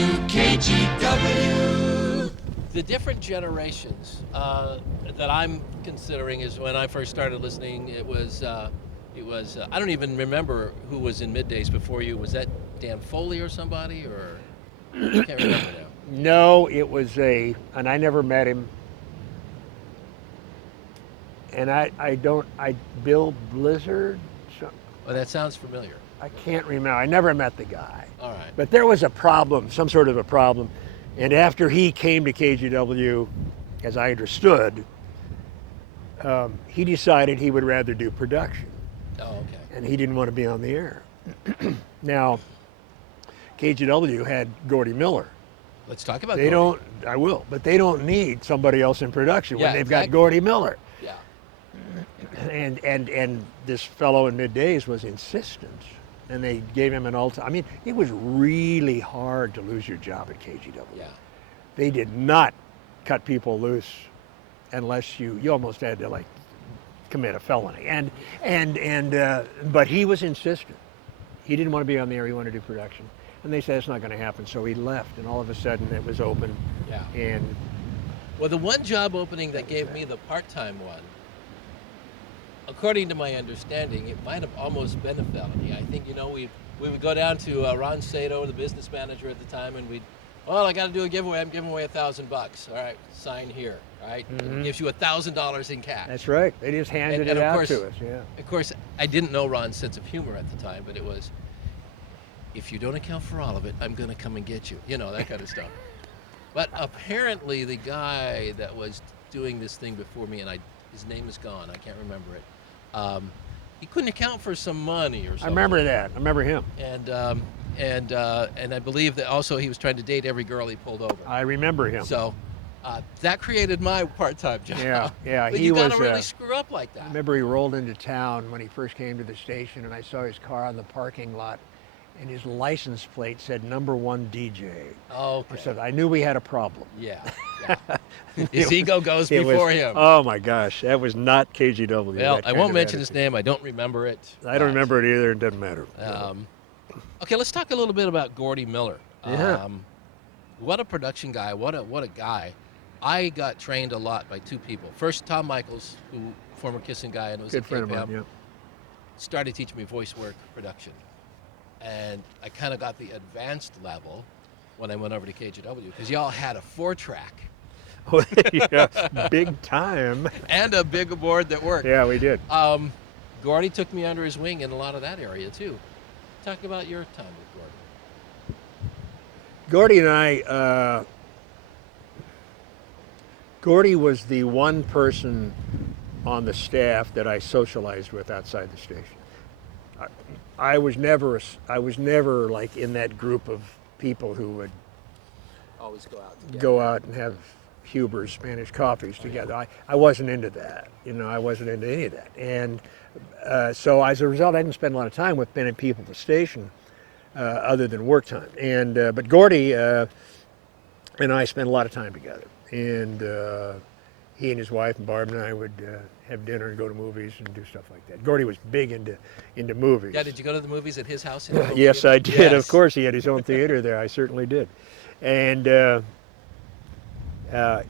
KGW. The different generations that I'm considering is when I first started listening. I don't even remember who was in middays before you. Was that Dan Foley or somebody, or I can't remember now. No, it was and I never met him. And Bill Blizzard, Oh, that sounds familiar. I can't remember. I never met the guy. All right. But there was a problem, some sort of a problem. And after he came to KGW, as I understood, he decided he would rather do production. Oh, okay. And he didn't want to be on the air. Now, KGW had Gordy Miller. Let's talk about. They Gordy. don't, I will, but they don't need somebody else in production when Yeah, they've exactly. got Gordy Miller. Yeah. And this fellow in middays was insistent, and they gave him an ultimate. I mean, it was really hard to lose your job at KGW. Yeah. They did not cut people loose unless you almost had to like commit a felony. But he was insistent. He didn't want to be on the air. He wanted to do production, and they said it's not going to happen. So he left, and all of a sudden it was open. Yeah. And Well, the one job opening that gave me the part-time one, according to my understanding, it might have almost been a felony. I think, we would go down to Ron Sato, the business manager at the time, and I got to do a giveaway. I'm giving away $1,000. All right, sign here. All right, It gives you $1,000 in cash. that's right. They just handed And it of out course- to us. Yeah. Of course, I didn't know Ron's sense of humor at the time, but it was, if you don't account for all of it, I'm going to come and get you. That kind of stuff. But apparently the guy that was doing this thing before me, and his name is gone, I can't remember it, he couldn't account for some money or something. I remember that. I remember him. And I believe that also he was trying to date every girl he pulled over. I remember him. So that created my part-time job. Yeah. But He you was. gotta really screw up like that. I remember he rolled into town when he first came to the station, and I saw his car in the parking lot, and his license plate said #1 DJ. Okay. I said, I knew we had a problem. Yeah. His ego goes before him. Oh my gosh, that was not KGW. Well, that I kind won't of mention his attitude. name. I don't remember it. I don't remember it either. It doesn't matter. Okay, let's talk a little bit about Gordy Miller. Yeah. What a production guy. What a guy. I got trained a lot by two people. First, Tom Michaels, who former Kissing guy and was Good at friend of KPM, mine. Yeah. started teaching me voice work production. And I kind of got the advanced level when I went over to KGW because y'all had a 4-track Yeah, big time. and a big board that worked. Yeah, we did. Gordy took me under his wing in a lot of that area too. Talk about your time with Gordy. Gordy and I, Gordy was the one person on the staff that I socialized with outside the station. I was never like in that group of people who would Always go out together. go out and have Huber's Spanish coffees together. I wasn't into that. I wasn't into any of that. And so as a result, I didn't spend a lot of time with many people at the station other than work time. And but Gordy and I spent a lot of time together. And he and his wife and Barb and I would have dinner and go to movies and do stuff like that. Gordy was big into movies. Yeah, did you go to the movies at his house? Yes, I did. Yes. Of course, he had his own theater there. I certainly did. And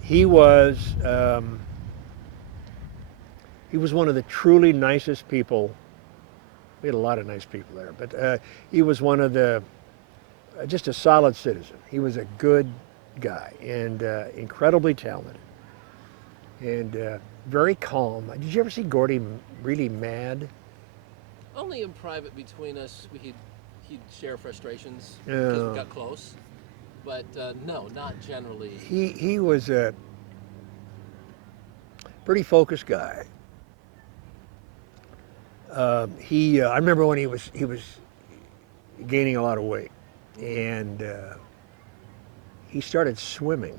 he was one of the truly nicest people. We had a lot of nice people there, but he was one of the just a solid citizen. He was a good guy and incredibly talented and very calm. Did you ever see Gordy really mad? Only in private between us, he'd share frustrations because we got close. But no, not generally. He was a pretty focused guy. I remember when he was gaining a lot of weight, and he started swimming,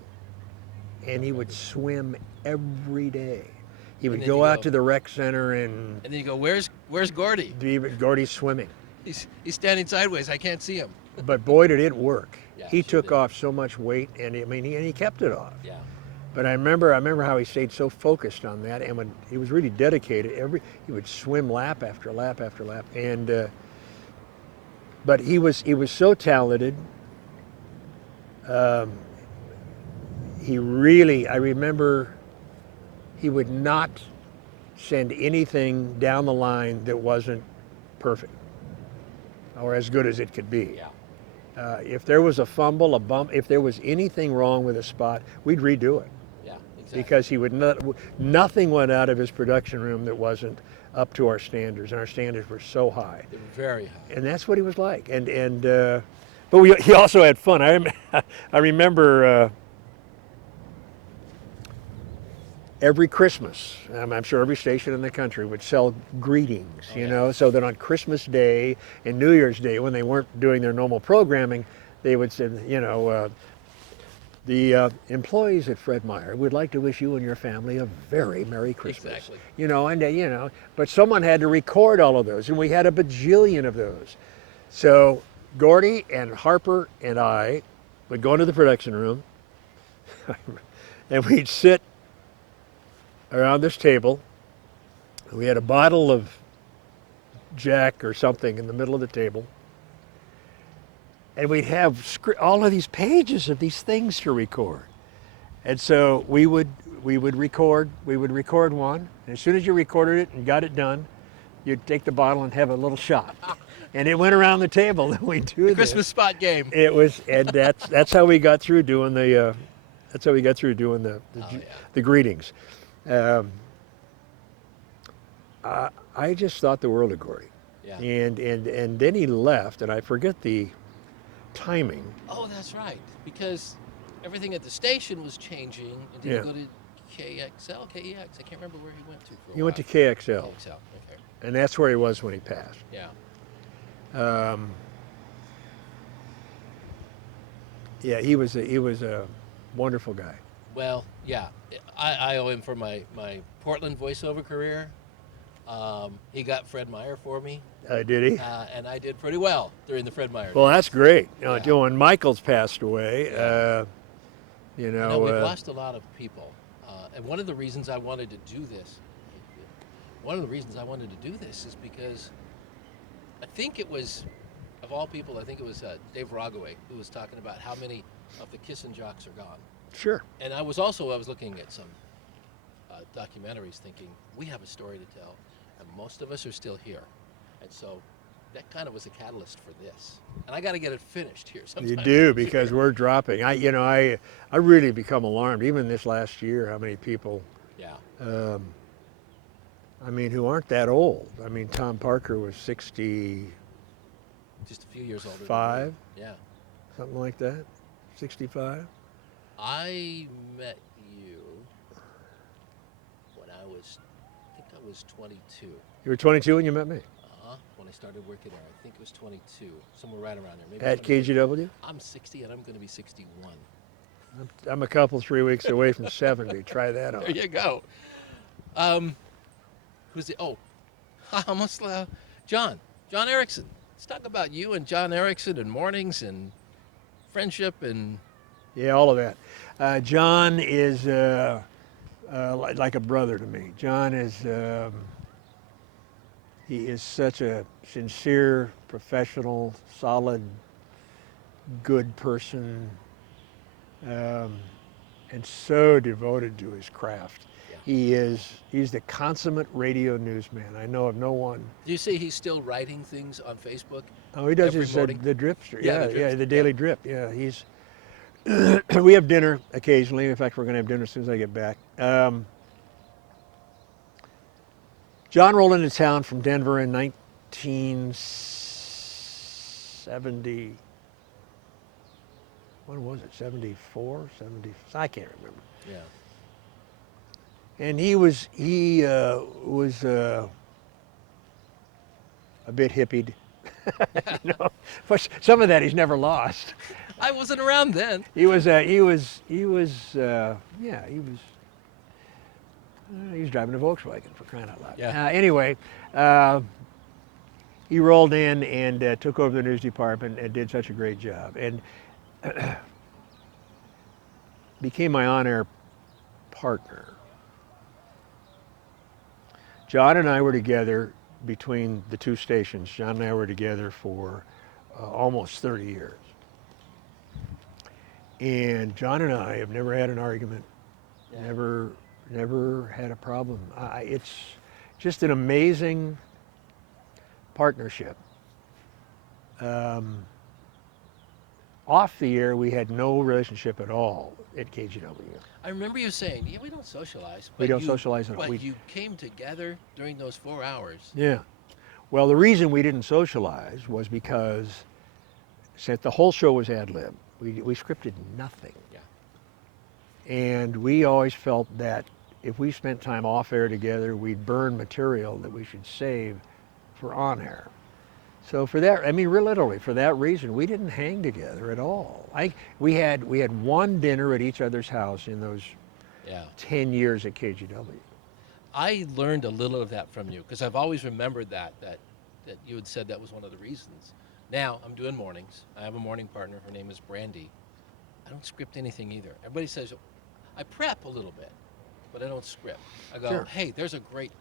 and he would swim every day. He would then go you out go- to the rec center and And then you go, where's Gordy? Gordy's swimming. He's standing sideways. I can't see him. But boy, did it work. Yeah, He sure took did. off so much weight, and he kept it off. Yeah. But I remember how he stayed so focused on that, and when he was really dedicated, he would swim lap after lap after lap, and but he was so talented He really, I remember, he would not send anything down the line that wasn't perfect or as good as it could be. Yeah. If there was a fumble, a bump, if there was anything wrong with a spot, we'd redo it. Yeah. Exactly. Because he would not, nothing went out of his production room that wasn't up to our standards, and our standards were so high. They were very high. And that's what he was like. But he also had fun. I remember every Christmas, I'm sure every station in the country would sell greetings, Oh, you yeah. know, so that on Christmas Day and New Year's Day, when they weren't doing their normal programming, they would say, you know, the employees at Fred Meyer would like to wish you and your family a very Merry Christmas. Exactly. You know, and you know, but someone had to record all of those, and we had a bajillion of those. So Gordy and Harper and I would go into the production room, and we'd sit around this table. We had a bottle of Jack or something in the middle of the table. And we'd have all of these pages of these things to record. And so we would record one. And as soon as you recorded it and got it done, you'd take the bottle and have a little shot. And it went around the table and we'd do The this. Christmas spot game. It was, and that's how we got through doing the Oh, yeah. the greetings. I just thought the world of Gordy. Yeah. And then he left, and I forget the timing. Oh, that's right. Because everything at the station was changing. And did Yeah. he go to KXL, KEX? I can't remember where he went to for a He went to while. KXL, KXL. Okay. and that's where he was when he passed. Yeah. Yeah, he was a wonderful guy. Well, yeah. I owe him for my Portland voiceover career. He got Fred Meyer for me, Did he? and I did pretty well during the Fred Meyer. Well, days. that's great. Yeah. When Michaels passed away, Yeah. you You know, know, we've lost a lot of people, and one of the reasons I wanted to do this, is because I think it was, of all people, I think it was Dave Rogaway who was talking about how many of the Kissin' Jocks are gone. sure. And I was looking at some documentaries, thinking we have a story to tell, and most of us are still here, and so that kind of was a catalyst for this. And I got to get it finished here sometime. You do, next because year. we're dropping. I really become alarmed, even this last year, how many people, Yeah. who aren't that old. I mean, Tom Parker was 65, Just a few years older. Than me. Yeah. something like that, 65. I met you when I was 22. You were 22 when you met me When I started working there, I think it was 22, somewhere right around there. Maybe at 22. KGW. I'm 60 and I'm going to be 61. I'm a couple, 3 weeks away from 70. Try that There on. you go. Who's the? Oh, I almost John Erickson. Let's talk about you and John Erickson and mornings and friendship and. Yeah, all of that. John is like a brother to me. John is, he is such a sincere, professional, solid, good person, and so devoted to his craft. Yeah. He's the consummate radio newsman. I know of no one. Do you see he's still writing things on Facebook? Oh, he does Every his morning? the dripster. Yeah, Yeah, the yeah, dripster, the daily yeah. drip. Yeah, he's. We have dinner occasionally. In fact, we're going to have dinner as soon as I get back. John rolled into town from Denver in 1970. When was it? 74, 70? I can't remember. Yeah. And he was a bit hippied. You know, but some of that he's never lost. I wasn't around then. He was driving a Volkswagen, for crying out loud. Yeah. Anyway, he rolled in and took over the news department and did such a great job, and became my on-air partner. John and I were together between the two stations. John and I were together for almost 30 years. And John and I have never had an argument, Yeah. never had a problem. It's just an amazing partnership. Um, Off the air, we had no relationship at all at KGW. I remember you saying, "Yeah, we don't socialize." We But don't you, socialize at all. but you came together during those 4 hours. Yeah. Well, the reason we didn't socialize was because since the whole show was ad lib, we scripted nothing. Yeah. And we always felt that if we spent time off air together, we'd burn material that we should save for on air. So for that, I mean, literally for that reason, we didn't hang together at all. We had one dinner at each other's house in those Yeah. 10 years at KGW. I learned a little of that from you because I've always remembered that you had said that was one of the reasons. Now I'm doing mornings. I have a morning partner. Her name is Brandy. I don't script anything either. Everybody says I prep a little bit, but I don't script. I go, Sure. hey, there's a great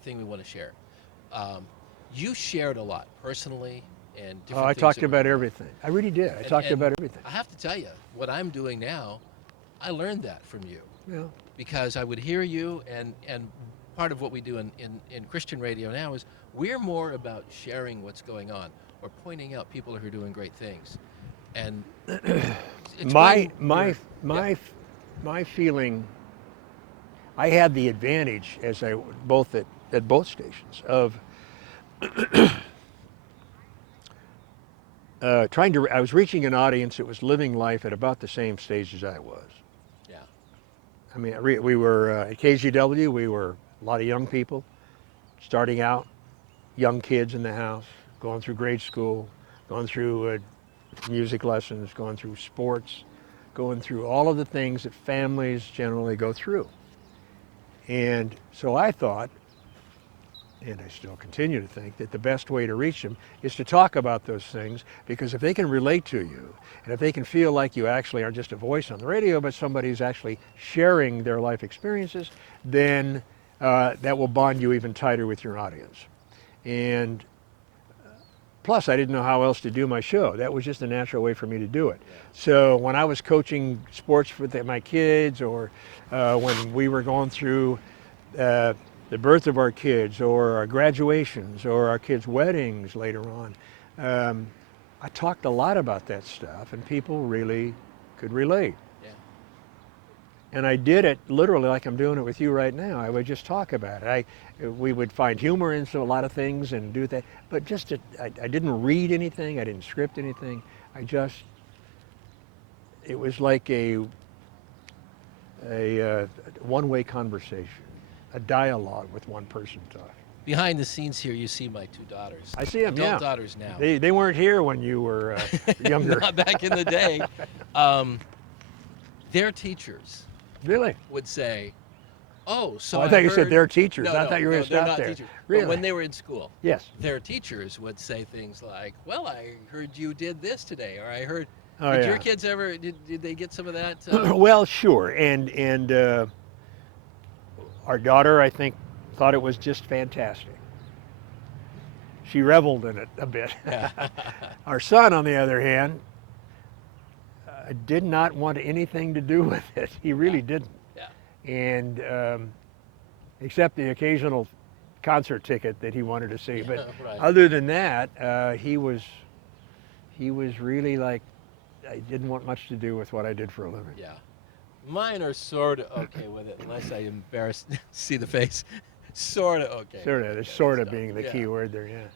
thing we want to share. You shared a lot personally and Oh, different I things talked that- about everything. I really did. I talked and about everything. I have to tell you, what I'm doing now, I learned that from you. Yeah. Because I would hear you, and part of what we do in Christian radio now is we're more about sharing what's going on or pointing out people who are doing great things. And My explain your- my feeling. I had the advantage as I both at both stations of trying to. I was reaching an audience that was living life at about the same stage as I was. yeah, I mean, we were at KGW. We were a lot of young people, starting out, young kids in the house, going through grade school, going through music lessons, going through sports, going through all of the things that families generally go through. And so I thought, and I still continue to think, that the best way to reach them is to talk about those things, because if they can relate to you, and if they can feel like you actually are just a voice on the radio, but somebody who's actually sharing their life experiences, then that will bond you even tighter with your audience. And plus, I didn't know how else to do my show. That was just a natural way for me to do it. Yeah. So when I was coaching sports with my kids, or when we were going through the birth of our kids, or our graduations, or our kids' weddings later on, I talked a lot about that stuff, and people really could relate. yeah, And I did it literally like I'm doing it with you right now. I would just talk about it. We would find humor in a lot of things and do that, but I didn't read anything. I didn't script anything. It was like a one-way conversation, a dialogue with one person talking. Behind the scenes here, you see my two daughters. I see them, Adult yeah. daughters now. They weren't here when you were younger. Not back in the day. Their teachers Really? would say, "Oh, so Oh, I thought you said heard-" their teachers. No, I thought you were no, going to they're stop not there. teachers. But Really? when they were in school, Yes. their teachers would say things like, "Well, I heard you did this today," or "I heard." Oh, did yeah. your kids ever? Did they get some of that? Well, sure. And our daughter, I think, thought it was just fantastic. She reveled in it a bit. Our son, on the other hand, did not want anything to do with it. He really didn't. Yeah. And except the occasional concert ticket that he wanted to see. Yeah, But right. other than that, he was really like, I didn't want much to do with what I did for a living. Yeah. Mine are sort of okay with it, unless I embarrass see the face. Sort of okay. Sort of, with there's it, sort of so, being the yeah. key word there, yeah.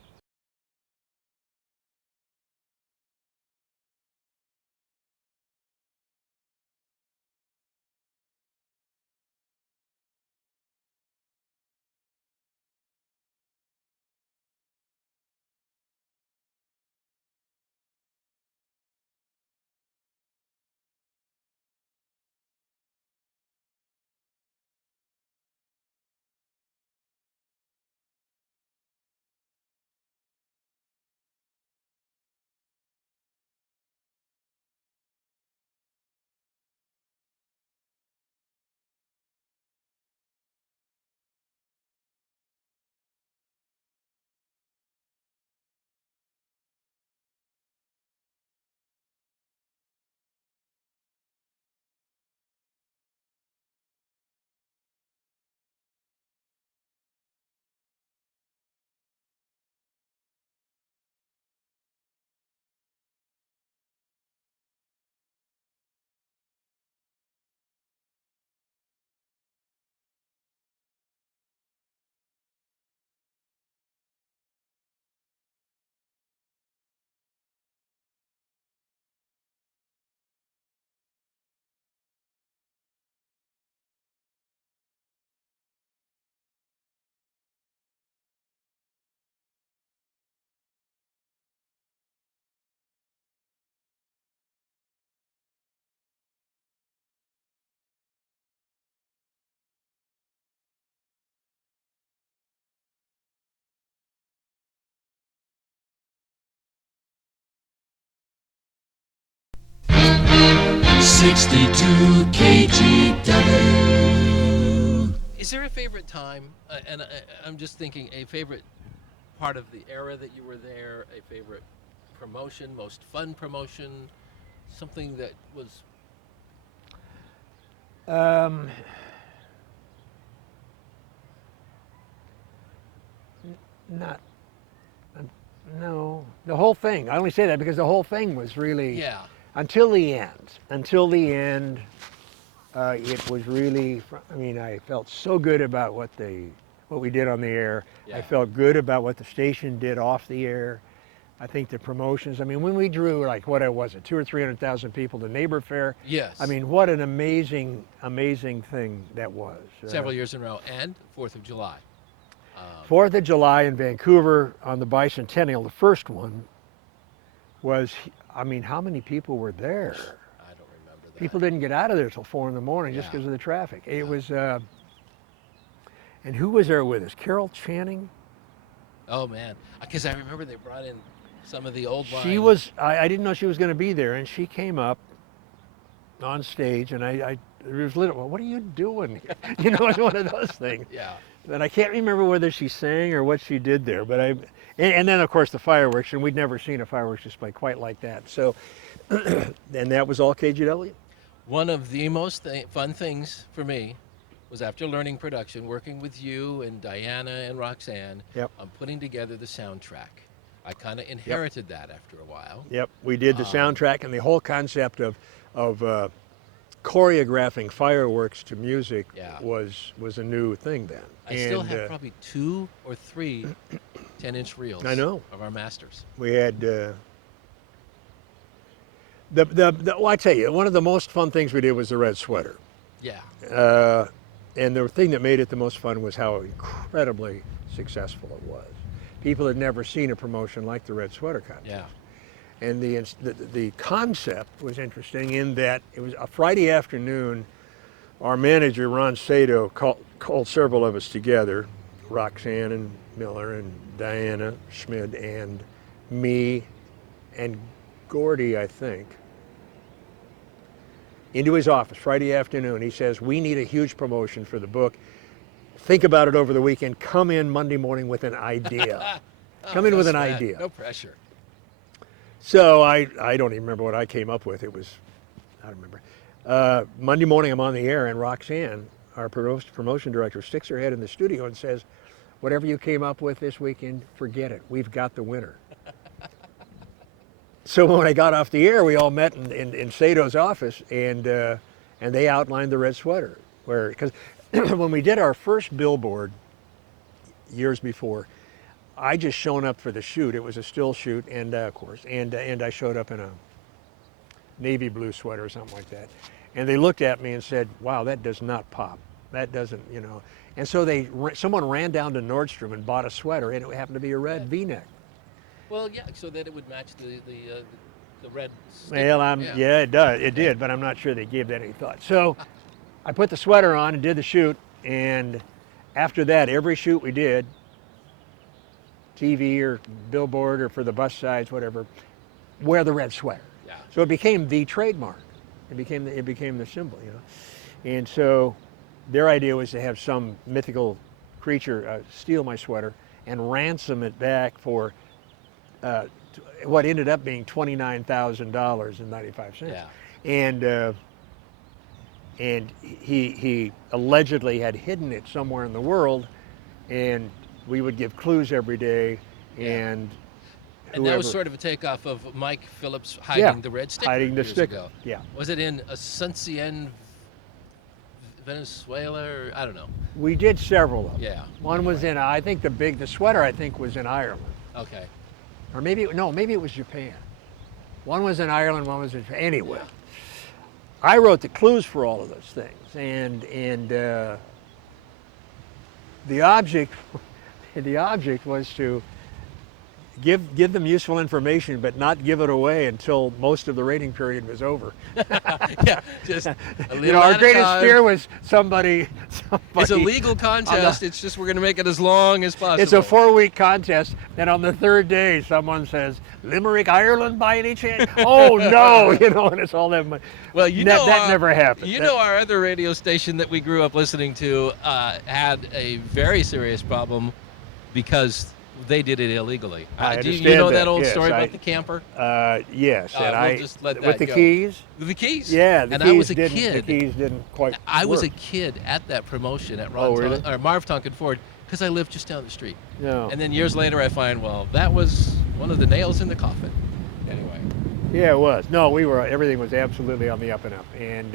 62 KGW. Is there a favorite time? I'm just thinking a favorite part of the era that you were there, a favorite promotion, most fun promotion, something that was. Not, no, the whole thing. I only say that because the whole thing was really, Yeah. until the end. Until the end, it was really. I mean, I felt so good about what we did on the air. Yeah. I felt good about what the station did off the air. I think the promotions. I mean, when we drew like what it was, 200,000 or 300,000 people to Neighbor Fair. Yes. I mean, what an amazing, amazing thing that was. Several years in a row, and 4th of July. 4th of July in Vancouver on the bicentennial, the first one was, I mean, how many people were there? I don't remember that. People didn't get out of there till 4 in the morning just Yeah. because of the traffic. It was, and who was there with us? Carol Channing? Oh man, because I remember they brought in some of the old. She line- was, I didn't know she was going to be there, and she came up on stage, and I was little, well, what are you doing here? You know, it's one of those things. Yeah. And I can't remember whether she sang or what she did there, but and then of course the fireworks, and we'd never seen a fireworks display quite like that. So, and that was all KGW. One of the most fun things for me was after learning production, working with you and Diana and Roxanne Yep. on putting together the soundtrack. I kind of inherited that after a while. Yep, we did the soundtrack, and the whole concept of choreographing fireworks to music Yeah. was a new thing then. I still And, have probably 2 or 3 10-inch reels. I know. Of our masters. we had well, I tell you, one of the most fun things we did was the red sweater. Yeah. And the thing that made it the most fun was how incredibly successful it was. People had never seen a promotion like the red sweater contest. Yeah. And the concept was interesting in that it was a Friday afternoon. Our manager, Ron Sato, called several of us together, Roxanne and Miller and Diana Schmid and me and Gordy, I think, into his office Friday afternoon. He says, we need a huge promotion for the book. Think about it over the weekend. Come in Monday morning with an idea. Come in No with an sweat, idea. No pressure. So I don't even remember what I came up with. It was, I don't remember. Monday morning I'm on the air, and Roxanne, our promotion director, sticks her head in the studio and says, whatever you came up with this weekend, forget it. We've got the winner. So when I got off the air, we all met in Sato's office, and they outlined the red sweater. Because when we did our first billboard years before, I just shown up for the shoot. It was a still shoot, and of course, and I showed up in a navy blue sweater or something like that. And they looked at me and said, "Wow, that does not pop. That doesn't, you know." And so someone ran down to Nordstrom and bought a sweater, and it happened to be a red V-neck. Well, yeah, so that it would match the red. Well, yeah, it does. It did, but I'm not sure they gave that any thought. So I put the sweater on and did the shoot, and after that, every shoot we did, TV or billboard or for the bus sides, whatever, wear the red sweater. Yeah. So it became the trademark. It became the symbol, you know. And so their idea was to have some mythical creature steal my sweater and ransom it back for what ended up being $29,000.95. Yeah. And he allegedly had hidden it somewhere in the world, and we would give clues every day, and And that was sort of a takeoff of Mike Phillips hiding the red sticker hiding the years sticker. ago. Yeah, Was it in Asuncion, Venezuela, or I don't know? we did several of them. Yeah. One was in, I think the sweater I think was in Ireland, Okay. or maybe it was Japan. One was in Ireland, one was in Japan. Anyway, I wrote the clues for all of those things, and the object was to give them useful information, but not give it away until most of the rating period was over. Yeah, just a little You know, our at a greatest time. fear was somebody. It's a legal contest. It's just we're going to make it as long as possible. It's a 4-week contest, and on the third day, someone says, "Limerick, Ireland, by any chance?" Oh no, you know, and it's all that money. Well, you know that never happened. You know, our other radio station that we grew up listening to had a very serious problem because they did it illegally. I Do you understand know that that, old yes, story I- about the camper? Yes, and we'll just let that with the go. keys. The keys. Yeah, the and keys I was a didn't. kid. The keys didn't quite. I was a work. kid at that promotion at Oh, really? Marv Tonkin Ford because I lived just down the street. No. And then years later, I find, well, that was one of the nails in the coffin. Anyway. Yeah, it was. No, everything was absolutely on the up and up, and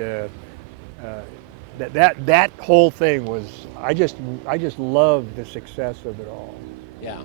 that whole thing was. I just loved the success of it all. Yeah.